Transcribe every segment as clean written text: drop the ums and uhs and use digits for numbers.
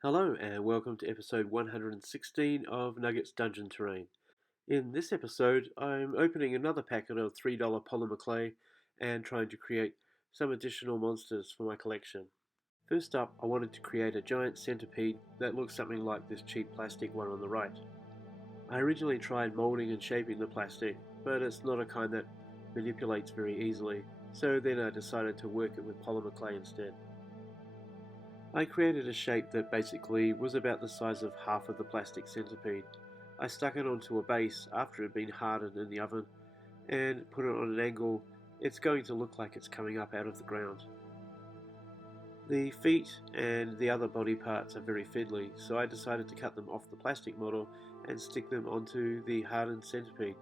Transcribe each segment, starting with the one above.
Hello and welcome to episode 116 of Nugget's Dungeon Terrain. In this episode, I'm opening another packet of $3 polymer clay and trying to create some additional monsters for my collection. First up, I wanted to create a giant centipede that looks something like this cheap plastic one on the right. I originally tried molding and shaping the plastic, but it's not a kind that manipulates very easily, so then I decided to work it with polymer clay instead. I created a shape that basically was about the size of half of the plastic centipede. I stuck it onto a base after it had been hardened in the oven and put it on an angle. It's going to look like it's coming up out of the ground. The feet and the other body parts are very fiddly, so I decided to cut them off the plastic model and stick them onto the hardened centipede.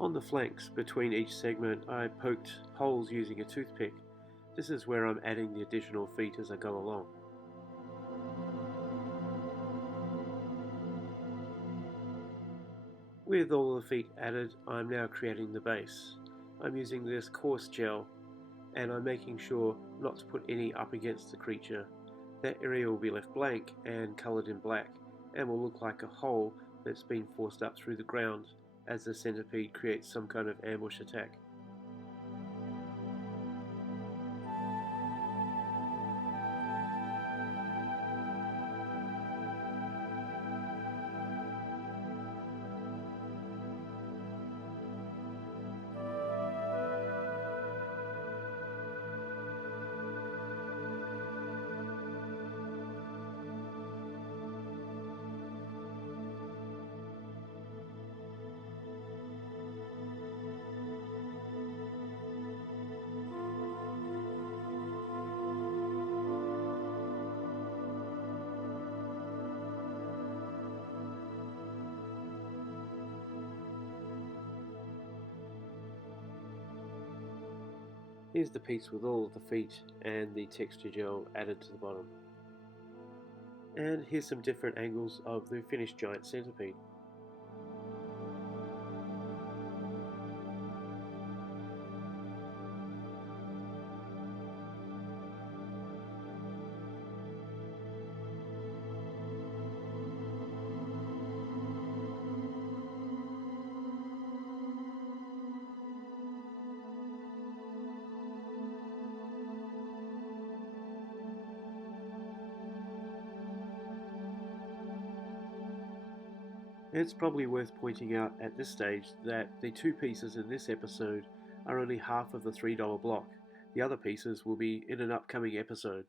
On the flanks between each segment, I poked holes using a toothpick. This is where I'm adding the additional feet as I go along. With all the feet added, I'm now creating the base. I'm using this coarse gel and I'm making sure not to put any up against the creature. That area will be left blank and coloured in black and will look like a hole that's been forced up through the ground as the centipede creates some kind of ambush attack. Here's the piece with all of the feet and the texture gel added to the bottom. And here's some different angles of the finished giant centipede. It's probably worth pointing out at this stage that the two pieces in this episode are only half of the $3 block. The other pieces will be in an upcoming episode.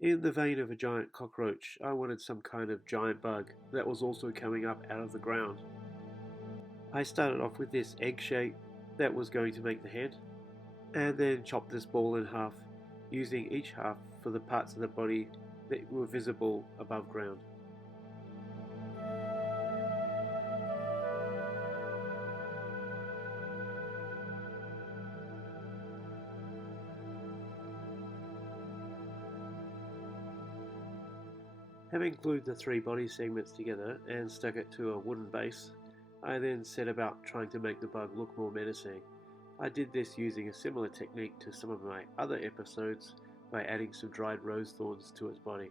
In the vein of a giant cockroach, I wanted some kind of giant bug that was also coming up out of the ground. I started off with this egg shape that was going to make the head, and then chopped this ball in half, using each half for the parts of the body that were visible above ground. Having glued the three body segments together and stuck it to a wooden base, I then set about trying to make the bug look more menacing. I did this using a similar technique to some of my other episodes by adding some dried rose thorns to its body.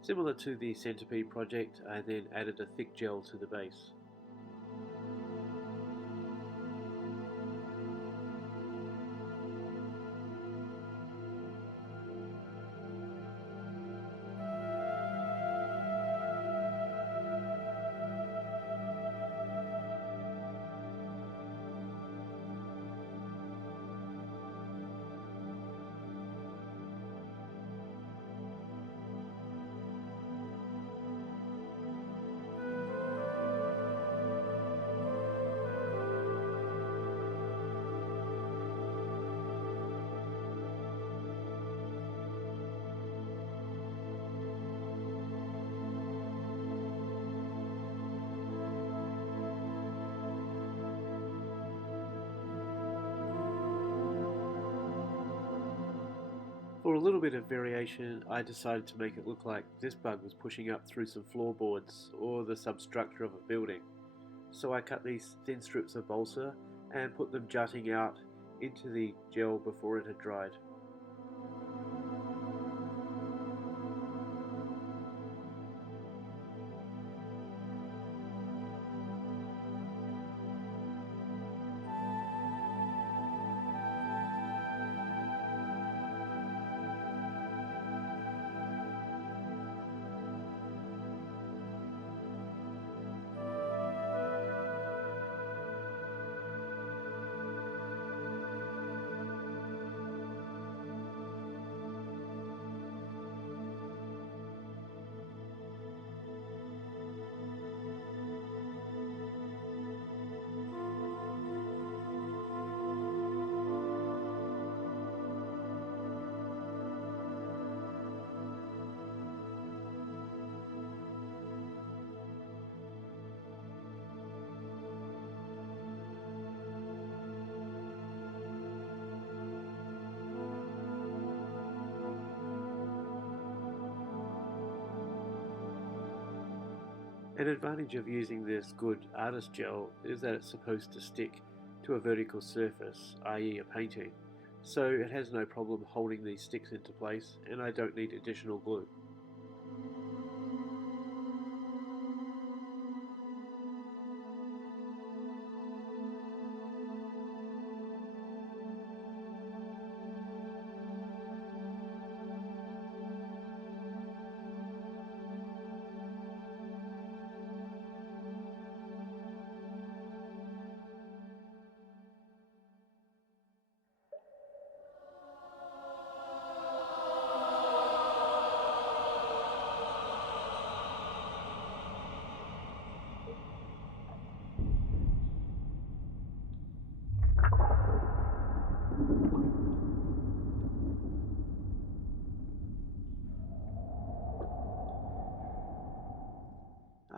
Similar to the centipede project, I then added a thick gel to the base. For a little bit of variation, I decided to make it look like this bug was pushing up through some floorboards or the substructure of a building. So I cut these thin strips of balsa and put them jutting out into the gel before it had dried. An advantage of using this good artist gel is that it's supposed to stick to a vertical surface, i.e. a painting, so it has no problem holding these sticks into place and I don't need additional glue.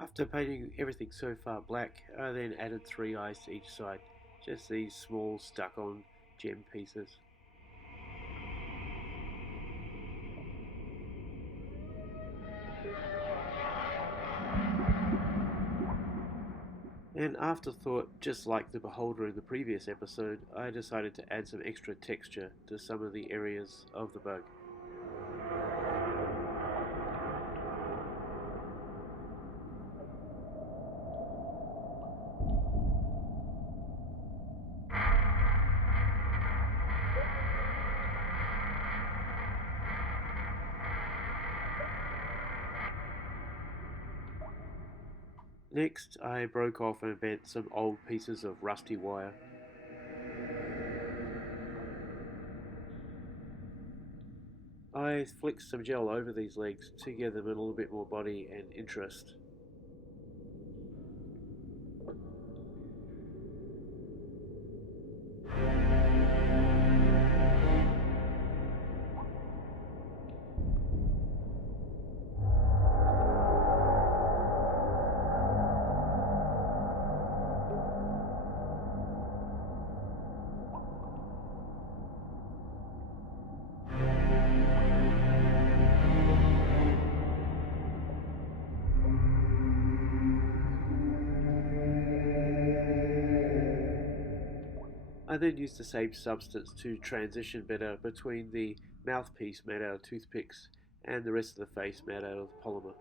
After painting everything so far black, I then added 3 eyes to each side, just these small stuck on gem pieces. An afterthought, just like the beholder in the previous episode, I decided to add some extra texture to some of the areas of the bug. Next, I broke off and bent some old pieces of rusty wire I flicked some gel over these legs to give them a little bit more body and interest. I then used the same substance to transition better between the mouthpiece made out of toothpicks and the rest of the face made out of polymer.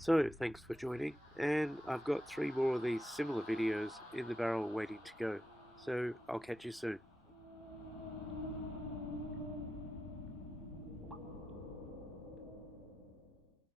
So thanks for joining, and I've got 3 more of these similar videos in the barrel waiting to go. So I'll catch you soon.